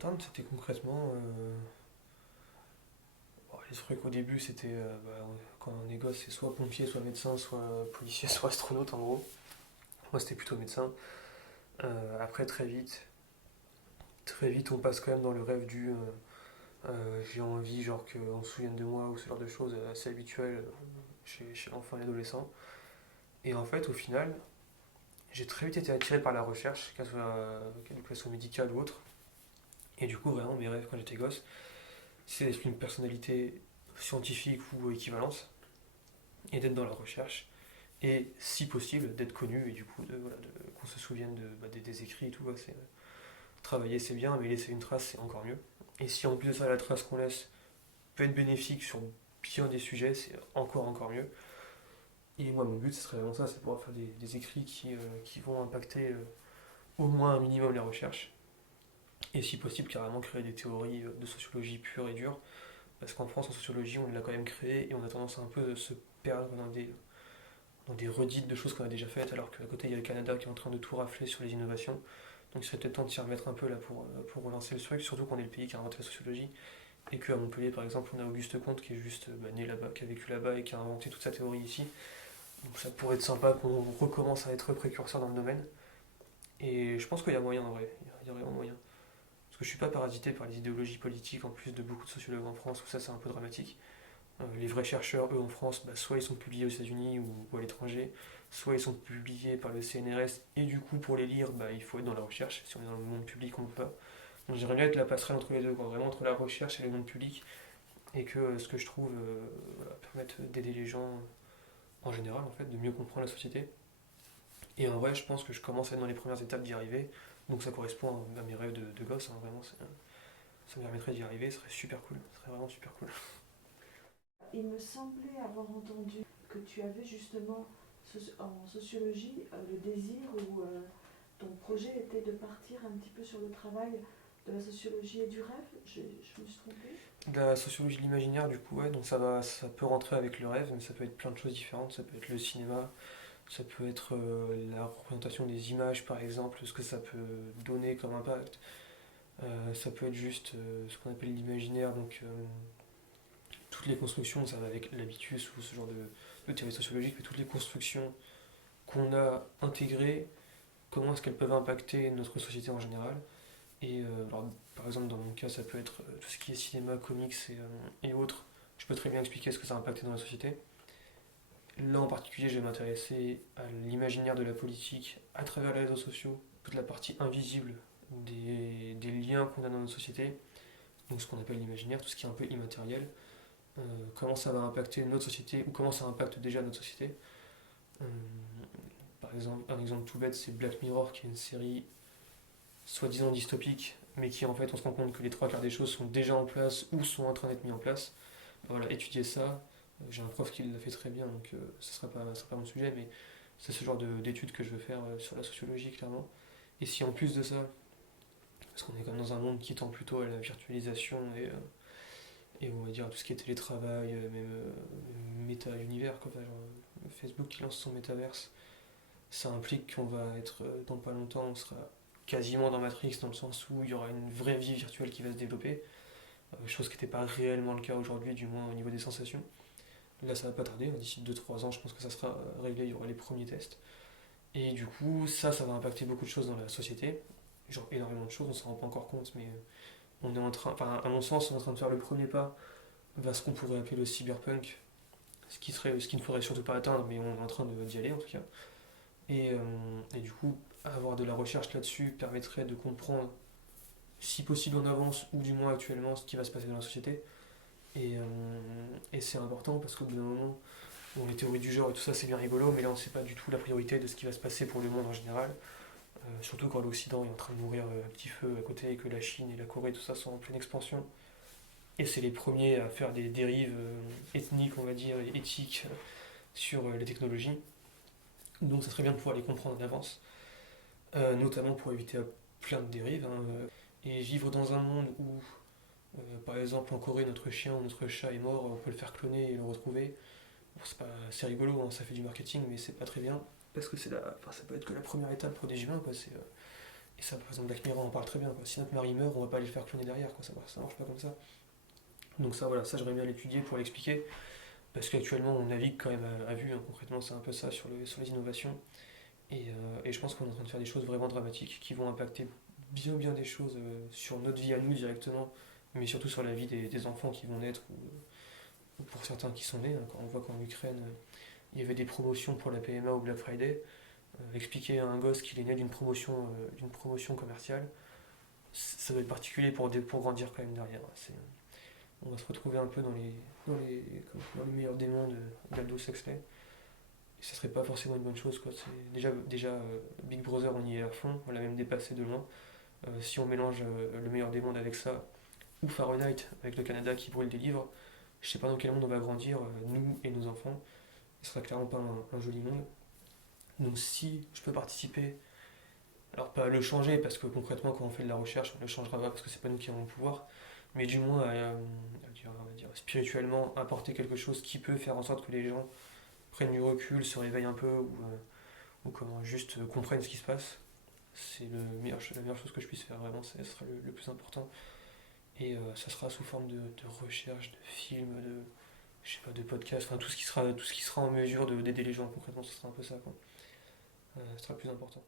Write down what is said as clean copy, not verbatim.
atteindre, c'était concrètement. Les trucs au début, c'était. Quand on est gosse, c'est soit pompier, soit médecin, soit policier, soit astronaute en gros. Moi, c'était plutôt médecin. Après, très vite, on passe quand même dans le rêve du. J'ai envie, genre, qu'on se souvienne de moi ou ce genre de choses assez habituelles chez l'enfant et l'adolescent. Et en fait, au final, j'ai très vite été attiré par la recherche, qu'elle soit médicale ou autre. Et du coup, vraiment, mes rêves quand j'étais gosse, c'est d'être une personnalité scientifique ou équivalence, et d'être dans la recherche, et si possible, d'être connu, et du coup, qu'on se souvienne des écrits et tout. Travailler, c'est bien, mais laisser une trace, c'est encore mieux. Et si en plus de ça, la trace qu'on laisse peut être bénéfique sur bien des sujets, c'est encore mieux. Et moi, mon but, ce serait vraiment ça, c'est de pouvoir faire des écrits qui vont impacter au moins un minimum les recherches. Et si possible, carrément créer des théories de sociologie pure et dure. Parce qu'en France, en sociologie, on l'a quand même créé et on a tendance à un peu se perdre dans des redites de choses qu'on a déjà faites, alors qu'à côté, il y a le Canada qui est en train de tout rafler sur les innovations. Donc il serait peut-être temps de s'y remettre un peu là pour relancer le truc, surtout qu'on est le pays qui a inventé la sociologie. Et qu'à Montpellier, par exemple, on a Auguste Comte qui est juste né là-bas, qui a vécu là-bas et qui a inventé toute sa théorie ici. Donc ça pourrait être sympa qu'on recommence à être précurseur dans le domaine. Et je pense qu'il y a moyen en vrai, il y a vraiment moyen. Parce que je suis pas parasité par les idéologies politiques en plus de beaucoup de sociologues en France, où ça c'est un peu dramatique. Les vrais chercheurs, eux en France, soit ils sont publiés aux États-Unis ou à l'étranger, soit ils sont publiés par le CNRS, et du coup pour les lire, il faut être dans la recherche. Si on est dans le monde public, on ne peut pas. Donc j'aimerais bien être la passerelle entre les deux, quoi, vraiment entre la recherche et le monde public, et que ce que je trouve permette d'aider les gens en général, en fait, de mieux comprendre la société. Et en vrai, je pense que je commence à être dans les premières étapes d'y arriver, donc ça correspond à mes rêves de gosse, hein, vraiment, ça me permettrait d'y arriver, ce serait super cool, ce serait vraiment super cool. Il me semblait avoir entendu que tu avais justement en sociologie le désir ou ton projet était de partir un petit peu sur le travail de la sociologie et du rêve. Je me suis trompée. De la sociologie de l'imaginaire, du coup, ouais, donc ça peut rentrer avec le rêve, mais ça peut être plein de choses différentes. Ça peut être le cinéma, ça peut être la représentation des images, par exemple, ce que ça peut donner comme impact. Ça peut être juste ce qu'on appelle l'imaginaire, donc toutes les constructions, ça va avec l'habitus ou ce genre de théorie sociologique, mais toutes les constructions qu'on a intégrées, comment est-ce qu'elles peuvent impacter notre société en général. Et alors, par exemple, dans mon cas, ça peut être tout ce qui est cinéma, comics et autres. Je peux très bien expliquer ce que ça a impacté dans la société. Là, en particulier, je vais m'intéresser à l'imaginaire de la politique à travers les réseaux sociaux, toute la partie invisible des liens qu'on a dans notre société, donc ce qu'on appelle l'imaginaire, tout ce qui est un peu immatériel. Comment ça va impacter notre société ou comment ça impacte déjà notre société. Euh, Par exemple, un exemple tout bête, c'est Black Mirror, qui est une série soi-disant dystopique, mais qui en fait, on se rend compte que les trois quarts des choses sont déjà en place ou sont en train d'être mis en place. Voilà, étudier ça. J'ai un prof qui l'a fait très bien, donc ce sera pas mon sujet, mais c'est ce genre d'études que je veux faire sur la sociologie, clairement. Et si en plus de ça, parce qu'on est quand même dans un monde qui tend plutôt à la virtualisation et on va dire tout ce qui est télétravail, même méta-univers, quoi, enfin, genre, Facebook qui lance son métaverse, ça implique qu'on va être, dans pas longtemps, on sera quasiment dans Matrix, dans le sens où il y aura une vraie vie virtuelle qui va se développer, chose qui n'était pas réellement le cas aujourd'hui, du moins au niveau des sensations. Là, ça va pas tarder, hein, d'ici 2-3 ans, je pense que ça sera réglé, il y aura les premiers tests. Et du coup, ça va impacter beaucoup de choses dans la société, genre énormément de choses, on s'en rend pas encore compte, mais on est en train, enfin, à mon sens, on est en train de faire le premier pas vers ce qu'on pourrait appeler le cyberpunk, ce qu'il ne faudrait surtout pas atteindre, mais on est en train d'y aller en tout cas. Et du coup, avoir de la recherche là-dessus permettrait de comprendre, si possible en avance, ou du moins actuellement, ce qui va se passer dans la société. Et c'est important parce qu'au bout d'un moment, bon, les théories du genre et tout ça, c'est bien rigolo, mais là, on ne sait pas du tout la priorité de ce qui va se passer pour le monde en général. Surtout quand l'Occident est en train de mourir un petit feu à côté et que la Chine et la Corée, tout ça, sont en pleine expansion. Et c'est les premiers à faire des dérives ethniques, on va dire, et éthiques sur les technologies. Donc ça serait bien de pouvoir les comprendre en avance, notamment pour éviter plein de dérives, hein. Et vivre dans un monde où, par exemple, en Corée, notre chien ou notre chat est mort, on peut le faire cloner et le retrouver. Bon, c'est rigolo, hein, ça fait du marketing, mais c'est pas très bien. Parce que enfin, ça peut être que la première étape pour des humains, quoi. Et ça, par exemple, Black Mirror en parle très bien, quoi. Si notre mari meurt, on va pas aller le faire cloner derrière, quoi. Ça marche pas comme ça. Donc ça, voilà, ça j'aimerais bien l'étudier pour l'expliquer, parce qu'actuellement on navigue quand même à vue, hein. Concrètement c'est un peu ça sur les innovations, et je pense qu'on est en train de faire des choses vraiment dramatiques qui vont impacter bien des choses sur notre vie à nous directement, mais surtout sur la vie des enfants qui vont naître, ou pour certains qui sont nés, hein. Quand on voit qu'en Ukraine, il y avait des promotions pour la PMA au Black Friday, expliquer à un gosse qu'il est né d'une promotion commerciale, ça doit être particulier pour grandir quand même derrière, hein. On va se retrouver un peu dans les meilleurs démons d'Aldous Huxley. Et ça serait pas forcément une bonne chose, quoi. Déjà Big Brother, on y est à fond, on l'a même dépassé de loin. Si on mélange le meilleur des mondes avec ça, ou Fahrenheit avec le Canada qui brûle des livres, je sais pas dans quel monde on va grandir, nous et nos enfants. Ce sera clairement pas un joli monde. Donc si je peux participer, alors pas à le changer, parce que concrètement quand on fait de la recherche, on ne le changera pas parce que c'est pas nous qui avons le pouvoir, mais du moins on va dire, spirituellement apporter quelque chose qui peut faire en sorte que les gens prennent du recul, se réveillent un peu, ou comment juste comprennent ce qui se passe. C'est la meilleure chose que je puisse faire, vraiment, ça sera le plus important. Et ça sera sous forme de recherche, de films, je sais pas, de podcasts, enfin tout ce qui sera en mesure d'aider les gens concrètement, ce sera un peu ça, quoi. Ce sera le plus important.